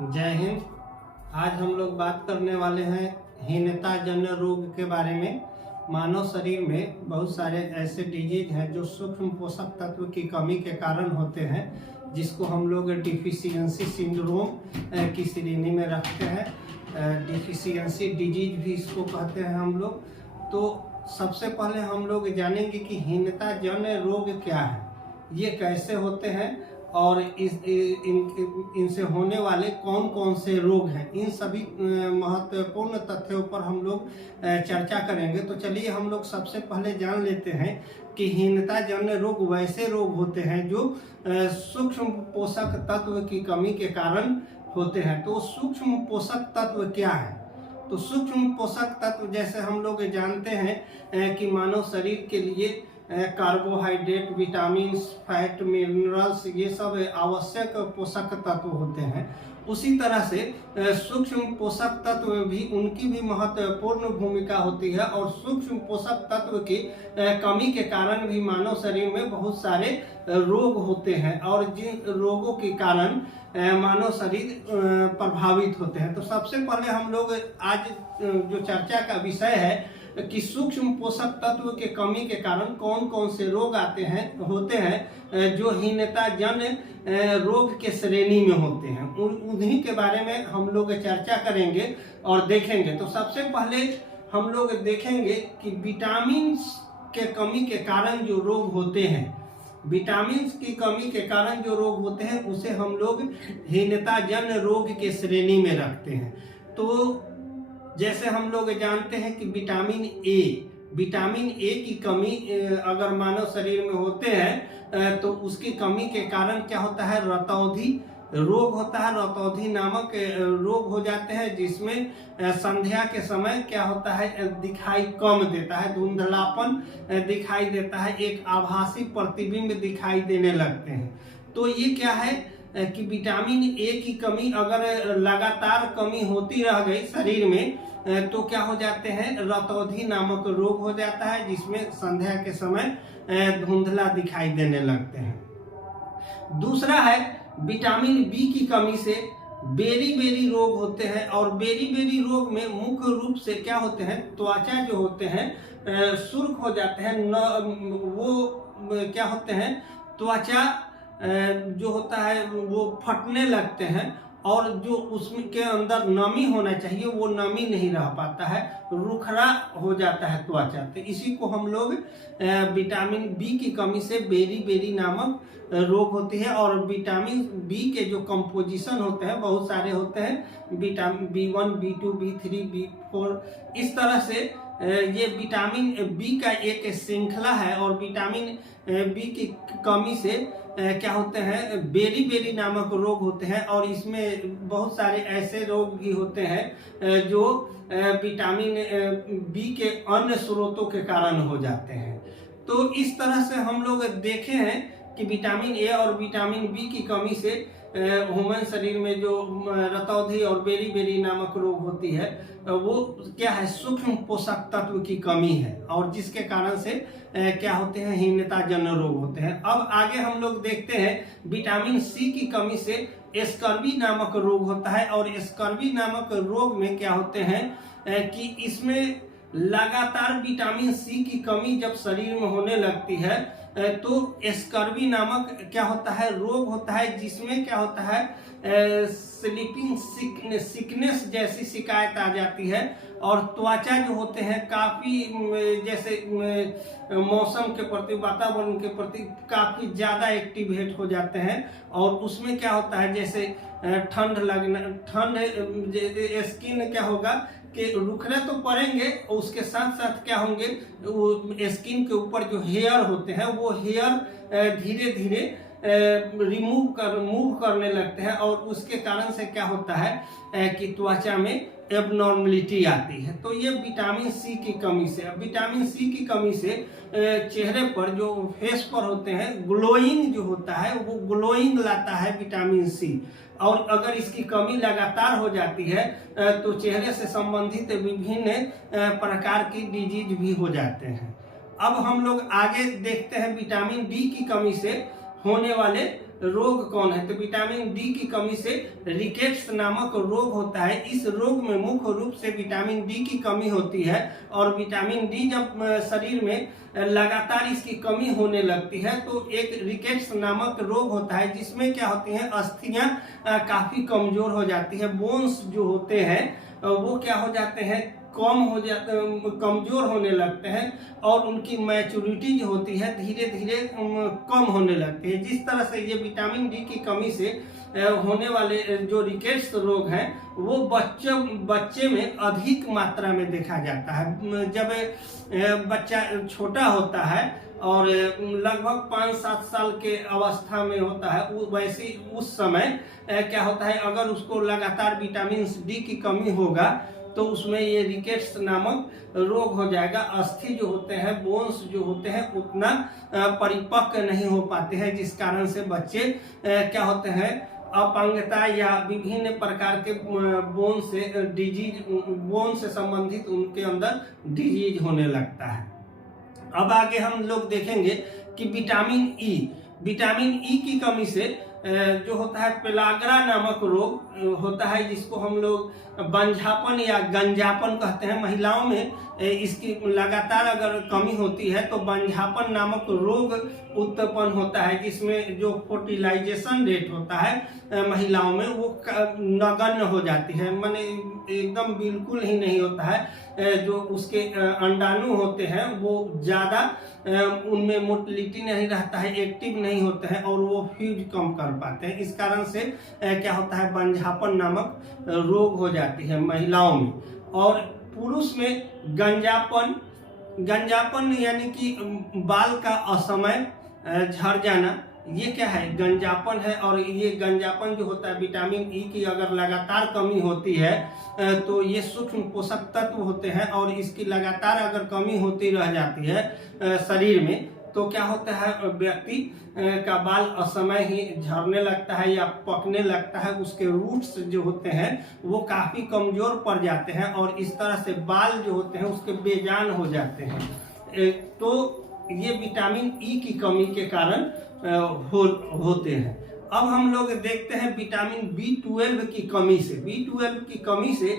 जय हिंद। आज हम लोग बात करने वाले हैं हीनता जन्य रोग के बारे में। मानव शरीर में बहुत सारे ऐसे डिजीज हैं जो सूक्ष्म पोषक तत्व की कमी के कारण होते हैं, जिसको हम लोग डिफिशियंसी सिंड्रोम की श्रेणी में रखते हैं। डिफिशियंसी डिजीज भी इसको कहते हैं हम लोग। तो सबसे पहले हम लोग जानेंगे कि हीनता जन्य रोग क्या है, ये कैसे होते हैं और इनसे होने वाले कौन कौन से रोग हैं। इन सभी महत्वपूर्ण तथ्यों पर हम लोग चर्चा करेंगे। तो चलिए हम लोग सबसे पहले जान लेते हैं कि हीनता जन्य रोग वैसे रोग होते हैं जो सूक्ष्म पोषक तत्व की कमी के कारण होते हैं। तो सूक्ष्म पोषक तत्व क्या है? तो सूक्ष्म पोषक तत्व जैसे हम लोग जानते हैं कि मानव शरीर के लिए कार्बोहाइड्रेट, विटामिन, फैट, मिनरल्स, ये सब आवश्यक पोषक तत्व होते हैं। उसी तरह से सूक्ष्म पोषक तत्व भी, उनकी भी महत्वपूर्ण भूमिका होती है और सूक्ष्म पोषक तत्व की कमी के कारण भी मानव शरीर में बहुत सारे रोग होते हैं और जिन रोगों के कारण मानव शरीर प्रभावित होते हैं। तो सबसे पहले हम लोग आज जो चर्चा का विषय है कि सूक्ष्म पोषक तत्व के कमी के कारण कौन कौन से रोग होते हैं जो हीनता जन्य रोग के श्रेणी में होते हैं, उन्हीं के बारे में हम लोग चर्चा करेंगे और देखेंगे। तो सबसे पहले हम लोग देखेंगे कि विटामिन के कमी के कारण जो रोग होते हैं, विटामिन की कमी के कारण जो रोग होते हैं उसे हम लोग हीनता जन्य रोग के श्रेणी में रखते हैं। तो जैसे हम लोग जानते हैं कि विटामिन ए की कमी अगर मानव शरीर में होते हैं तो उसकी कमी के कारण क्या होता है, रतौंधी रोग होता है। रतौंधी नामक रोग हो जाते हैं जिसमें संध्या के समय क्या होता है, दिखाई कम देता है, धुंधलापन दिखाई देता है, एक आभासी प्रतिबिंब दिखाई देने लगते हैं। तो ये क्या है कि विटामिन ए की कमी अगर लगातार कमी होती रह गई शरीर में तो क्या हो जाते हैं, रतौंधी नामक रोग हो जाता है जिसमें संध्या के समय धुंधला दिखाई देने लगते हैं। दूसरा है विटामिन बी की कमी से बेरी रोग होते हैं और बेरी रोग में मुख्य रूप से क्या होते हैं, त्वचा जो होते हैं सुर्ख हो जाते हैं। वो क्या होते हैं, त्वचा जो होता है वो फटने लगते हैं और जो उसमें के अंदर नमी होना चाहिए वो नमी नहीं रह पाता है, रुखरा हो जाता है त्वचा। तो इसी को हम लोग विटामिन बी की कमी से बेरी नामक रोग होती है। और विटामिन बी के जो कंपोजिशन होते हैं बहुत सारे होते हैं, vitamin B1, B2, B3, B4, इस तरह से ये विटामिन बी का एक श्रृंखला है। और विटामिन बी की कमी से क्या होते हैं, बेरी नामक रोग होते हैं। और इसमें बहुत सारे ऐसे रोग भी होते हैं जो विटामिन बी के अन्य स्रोतों के कारण हो जाते हैं। तो इस तरह से हम लोग देखे हैं कि विटामिन ए और विटामिन बी की कमी से ह्यूमन शरीर में जो रतौंधी और बेरी नामक रोग होती है वो क्या है, सूक्ष्म पोषक तत्व की कमी है और जिसके कारण से क्या होते हैं, हीनता जन्य रोग होते हैं। अब आगे हम लोग देखते हैं विटामिन सी की कमी से स्कर्वी नामक रोग होता है। और स्कर्वी नामक रोग में क्या होते हैं कि इसमें लगातार विटामिन सी की कमी जब शरीर में होने लगती है तो स्कर्वी नामक क्या होता है, रोग होता है जिसमें क्या होता है, स्लीपिंग सिकनेस जैसी शिकायत आ जाती है। और त्वचा जो होते हैं काफ़ी जैसे मौसम के प्रति, वातावरण के प्रति काफ़ी ज़्यादा एक्टिवेट हो जाते हैं। और उसमें क्या होता है, जैसे ठंड लगना, स्किन क्या होगा कि रुखने तो पड़ेंगे, उसके साथ साथ क्या होंगे, वो स्किन के ऊपर जो हेयर होते हैं वो हेयर धीरे धीरे मूव करने लगते हैं। और उसके कारण से क्या होता है कि त्वचा में एबनॉर्मलिटी आती है। तो ये विटामिन सी की कमी से, विटामिन सी की कमी से चेहरे पर जो फेस पर होते हैं ग्लोइंग जो होता है वो ग्लोइंग लाता है विटामिन सी। और अगर इसकी कमी लगातार हो जाती है तो चेहरे से संबंधित विभिन्न प्रकार की डिजीज भी हो जाते हैं। अब हम लोग आगे देखते हैं विटामिन डी की कमी से होने वाले रोग कौन है? तो विटामिन डी की कमी से रिकेट्स नामक रोग होता है। इस रोग में मुख्य रूप से विटामिन डी की कमी होती है और विटामिन डी जब शरीर में लगातार इसकी कमी होने लगती है तो एक रिकेट्स नामक रोग होता है, जिसमें क्या होती है, अस्थियां काफी कमजोर हो जाती है। बोन्स जो होते हैं वो क्या हो जाते हैं, कमजोर होने लगते हैं और उनकी मैच्योरिटी जो होती है धीरे धीरे कम होने लगती है। जिस तरह से ये विटामिन डी की कमी से होने वाले जो रिकेट्स रोग हैं वो बच्चे में अधिक मात्रा में देखा जाता है। जब बच्चा छोटा होता है और लगभग 5-7 साल के अवस्था में होता है, वैसे उस समय क्या होता है, अगर उसको लगातार विटामिन डी की कमी होगा तो उसमें ये रिकेट्स नामक रोग हो जाएगा। अस्थि जो होते हैं, बोन्स जो होते हैं उतना परिपक्व नहीं हो पाते हैं, जिस कारण से बच्चे क्या होते हैं, अपंगता या विभिन्न प्रकार के बोन से संबंधित उनके अंदर डिजीज होने लगता है। अब आगे हम लोग देखेंगे कि विटामिन ई की कमी से जो होता है पेलाग्रा नामक रोग होता है, जिसको हम लोग बंझापन या गंजापन कहते हैं। महिलाओं में इसकी लगातार अगर कमी होती है तो बंझापन नामक रोग उत्पन्न होता है, जिसमें जो फर्टिलाइजेशन रेट होता है महिलाओं में वो नगण्य हो जाती है, माने एकदम बिल्कुल ही नहीं होता है। जो उसके अंडाणु होते हैं वो ज़्यादा उनमें मोटिलिटी नहीं रहता है, एक्टिव नहीं होते हैं और वो फ्यूज कम कर पाते हैं। इस कारण से क्या होता है, बंझापन नामक रोग हो जाती है महिलाओं में। और पुरुष में गंजापन यानी कि बाल का असमय झड़ जाना, ये क्या है, गंजापन है। और ये गंजापन जो होता है, विटामिन ई की अगर लगातार कमी होती है तो ये सूक्ष्म पोषक तत्व होते हैं और इसकी लगातार अगर कमी होती रह जाती है शरीर में तो क्या होता है, व्यक्ति का बाल असमय ही झड़ने लगता है या पकने लगता है। उसके रूट्स जो होते हैं वो काफी कमजोर पड़ जाते हैं और इस तरह से बाल जो होते हैं उसके बेजान हो जाते हैं। तो ये विटामिन ई की कमी के कारण होते हैं। अब हम लोग देखते हैं विटामिन B12 की कमी से। B12 की कमी से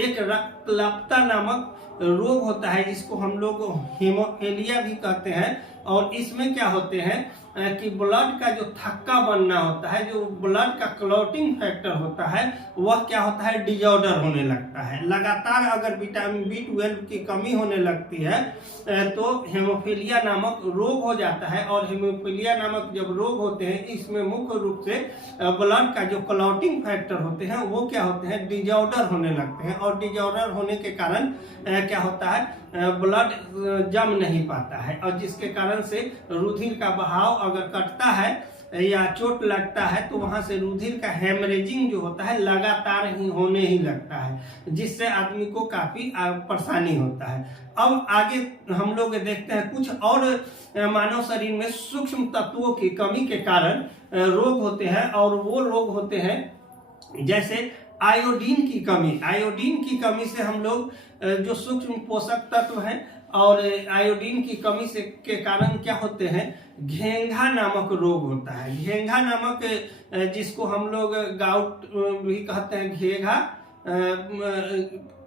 एक रक्तल्पता नामक रोग होता है, जिसको हम लोग हेमोफीलिया भी कहते हैं। और इसमें क्या होते हैं कि ब्लड का जो थक्का बनना होता है, जो ब्लड का क्लॉटिंग फैक्टर होता है, वह क्या होता है, डिजॉर्डर होने लगता है। लगातार अगर विटामिन B12 की कमी होने लगती है तो हेमोफीलिया नामक रोग हो जाता है। और हेमोफीलिया नामक जब रोग होते हैं, इसमें मुख्य रूप से ब्लड का जो क्लॉटिंग फैक्टर होते हैं वो क्या होते हैं, डिजॉर्डर होने लगते हैं। और डिजॉर्डर होने के कारण क्या होता है, ब्लड जम नहीं पाता है और जिसके कारण से रुधिर का बहाव अगर कटता है या चोट लगता है तो वहां से रुधिर का हेमरेजिंग जो होता है लगातार ही होने ही लगता है, जिससे आदमी को काफी परेशानी होता है। अब आगे हम लोग देखते हैं कुछ और मानव शरीर में सूक्ष्म तत्वों की कमी के कारण रोग होते हैं। और वो रोग होते हैं जैसे आयोडीन की कमी। आयोडीन की कमी से हम लोग जो सूक्ष्म पोषक तत्व हैं और आयोडीन की कमी से के कारण क्या होते हैं, घेंघा नामक रोग होता है। घेंघा नामक जिसको हम लोग गाउट भी कहते हैं, घेंघा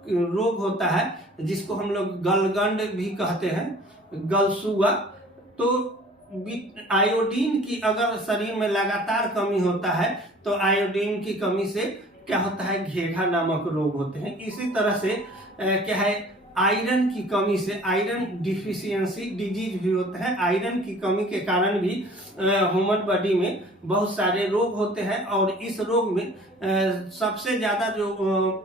रोग होता है, जिसको हम लोग गलगंड भी कहते हैं, गलसुआ। तो आयोडीन की अगर शरीर में लगातार कमी होता है तो आयोडीन की कमी से क्या होता है, घेंघा नामक रोग होते हैं। इसी तरह से क्या है, आयरन की कमी से आयरन डिफिशियंसी डिजीज भी होता है। आयरन की कमी के कारण भी ह्यूमन बॉडी में बहुत सारे रोग होते हैं। और इस रोग में सबसे ज्यादा जो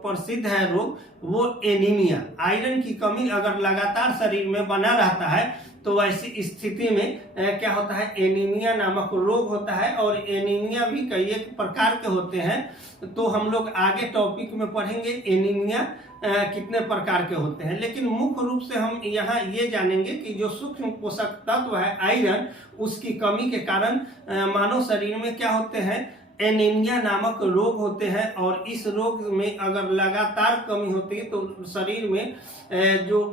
प्रसिद्ध है रोग वो एनीमिया। आयरन की कमी अगर लगातार शरीर में बना रहता है तो वैसी स्थिति में क्या होता है, एनीमिया नामक रोग होता है। और एनीमिया भी कई एक प्रकार के होते हैं, तो हम लोग आगे टॉपिक में पढ़ेंगे एनीमिया कितने प्रकार के होते हैं। लेकिन मुख्य रूप से हम यहाँ ये जानेंगे कि जो सूक्ष्म पोषक तत्व है आयरन, उसकी कमी के कारण मानव शरीर में क्या होते हैं, एनीमिया नामक रोग होते हैं। और इस रोग में अगर लगातार कमी होती है तो शरीर में जो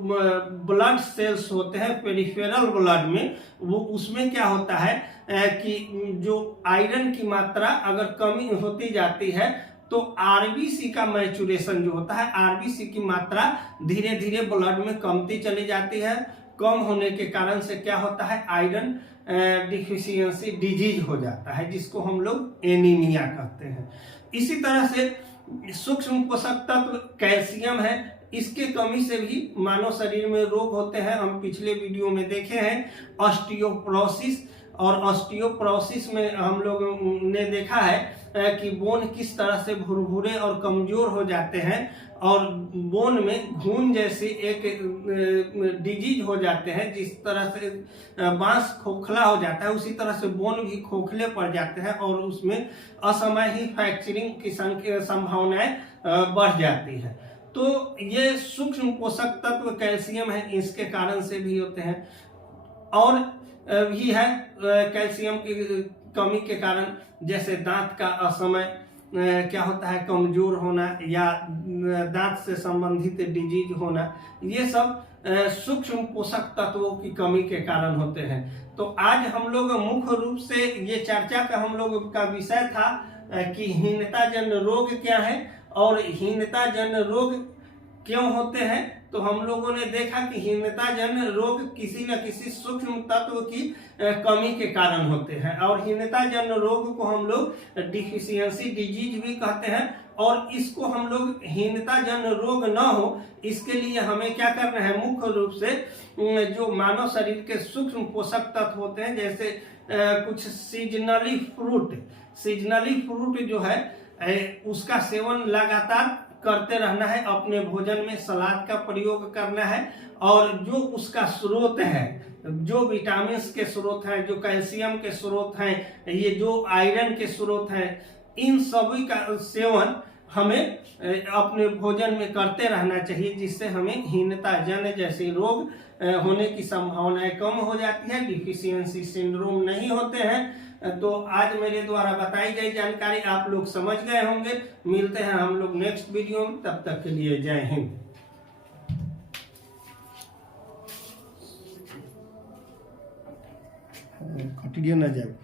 ब्लड सेल्स होते हैं पेरिफेरल ब्लड में, वो उसमें क्या होता है कि जो आयरन की मात्रा अगर कमी होती जाती है तो आरबीसी का मैचुरेशन जो होता है, आरबीसी की मात्रा धीरे धीरे ब्लड में कमती चली जाती है। कम होने के कारण से क्या होता है, आयरन डिफिशियंसी डिजीज हो जाता है, जिसको हम लोग एनीमिया कहते हैं। इसी तरह से सूक्ष्म पोषक तत्व कैल्शियम है, इसके कमी से भी मानव शरीर में रोग होते हैं। हम पिछले वीडियो में देखे हैं ऑस्टियोपोरोसिस, और ऑस्टियोपोरोसिस में हम लोग ने देखा है कि बोन किस तरह से भुरभुरे और कमजोर हो जाते हैं, और बोन में घून जैसी एक डिजीज हो जाते हैं। जिस तरह से बांस खोखला हो जाता है, उसी तरह से बोन भी खोखले पड़ जाते हैं और उसमें असमय ही फ्रैक्चरिंग की संभावनाएं बढ़ जाती है। तो ये सूक्ष्म पोषक तत्व कैल्शियम है, इसके कारण से भी होते हैं। और भी है कैल्शियम की कमी के कारण, जैसे दांत का असमय क्या होता है, कमजोर होना या दांत से संबंधित डिजीज होना, ये सब सूक्ष्म पोषक तत्वों की कमी के कारण होते हैं। तो आज हम लोग मुख्य रूप से ये चर्चा का हम लोग का विषय था कि हीनता जन्य रोग क्या है और हीनता जन्य रोग क्यों होते हैं। तो हम लोगों ने देखा कि हीनता जन्य रोग किसी न किसी सूक्ष्म तत्व की कमी के कारण होते हैं, और हीनता जन्य रोग को हम लोग डिफिशियंसी डिजीज भी कहते हैं। और इसको हम लोग हीनता जन्य रोग न हो, इसके लिए हमें क्या करना है, मुख्य रूप से जो मानव शरीर के सूक्ष्म पोषक तत्व होते हैं, जैसे कुछ सीजनली फ्रूट जो है उसका सेवन लगातार करते रहना है, अपने भोजन में सलाद का प्रयोग करना है, और जो उसका स्रोत है, जो विटामिन के स्रोत हैं, जो कैल्शियम के स्रोत हैं, ये जो आयरन के स्रोत हैं, इन सभी का सेवन हमें अपने भोजन में करते रहना चाहिए, जिससे हमें हीनता जन्य जैसे रोग होने की संभावनाएं कम हो जाती है, डिफिशियंसी सिंड्रोम नहीं होते हैं। तो आज मेरे द्वारा बताई गई जानकारी आप लोग समझ गए होंगे। मिलते हैं हम लोग नेक्स्ट वीडियो में, तब तक के लिए जय हिंद। कट गया ना जाए।